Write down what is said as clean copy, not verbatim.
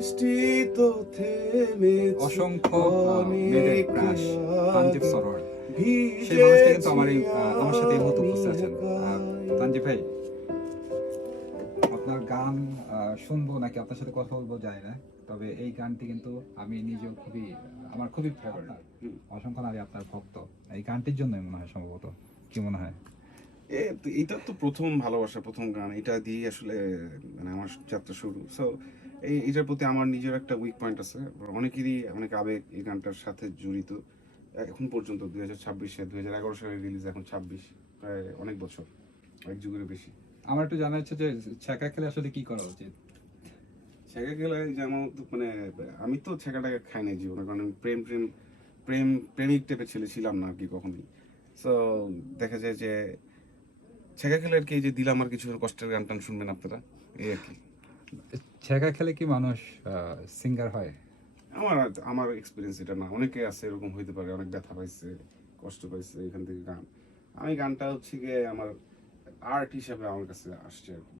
বৃষ্টি তো থেমেছে, অসংখ্য মেয়েদের ক্রাশ তানজিব সরোয়ার, সেই ভিজেছি মানুষটা কিন্তু আমার সাথে এই মুহূর্তে উপস্থিত আছেন। তানজিব ভাই, আপনার গান শুনবো নাকি আপনার সাথে কথা বলবো জানি না, তবে এই গানটি কিন্তু আমি নিজেও আমার খুবই ফেভারিট। অসংখ্য নারী আপনার ভক্ত, এই গানটির জন্যই মনে হয় সম্ভবত, কি মনে হয়? এটা তো প্রথম ভালোবাসা, প্রথম গান, এটা দিয়ে আসলে মানে আমার যাত্রা শুরু। সো এটার প্রতি আমার নিজের একটা উইক পয়েন্ট আছে। অনেকেরই অনেক আবেগ এই গানটার সাথে জড়িত এখন পর্যন্ত। 2026-এ 2011 সালে রিলিজ, এখন 26, প্রায় অনেক বছর, এক যুগের বেশি। আমার একটু জানা ইচ্ছে যে ছ্যাঁকা খেলে আসলে কি করা উচিত? ছেঁকা খেলে যেমন মানে আমি তো ছেঁকাটাকে খাই না জীবনে, কারণ আমি প্রেমিক টাইপের ছেলে ছিলাম না আর কি কখনোই। সো দেখা যায় যে ছেঁকা খেলে আর কি, এই যে দিলাম আর কিছু কষ্টের গান টান শুনবেন আপনারা, এই আর কি। ছ্যাঁকা খেলে কি মানুষ সিঙ্গার হয়? আমার আমার এক্সপিরিয়েন্স এটা না, অনেকে আছে এরকম হইতে পারে, অনেক ব্যথা পাইছে, কষ্ট পাইছে এখান থেকে গান। আমি গানটা হচ্ছে গিয়ে আমার আর্ট হিসাবে আমার কাছে আসছে আর কি।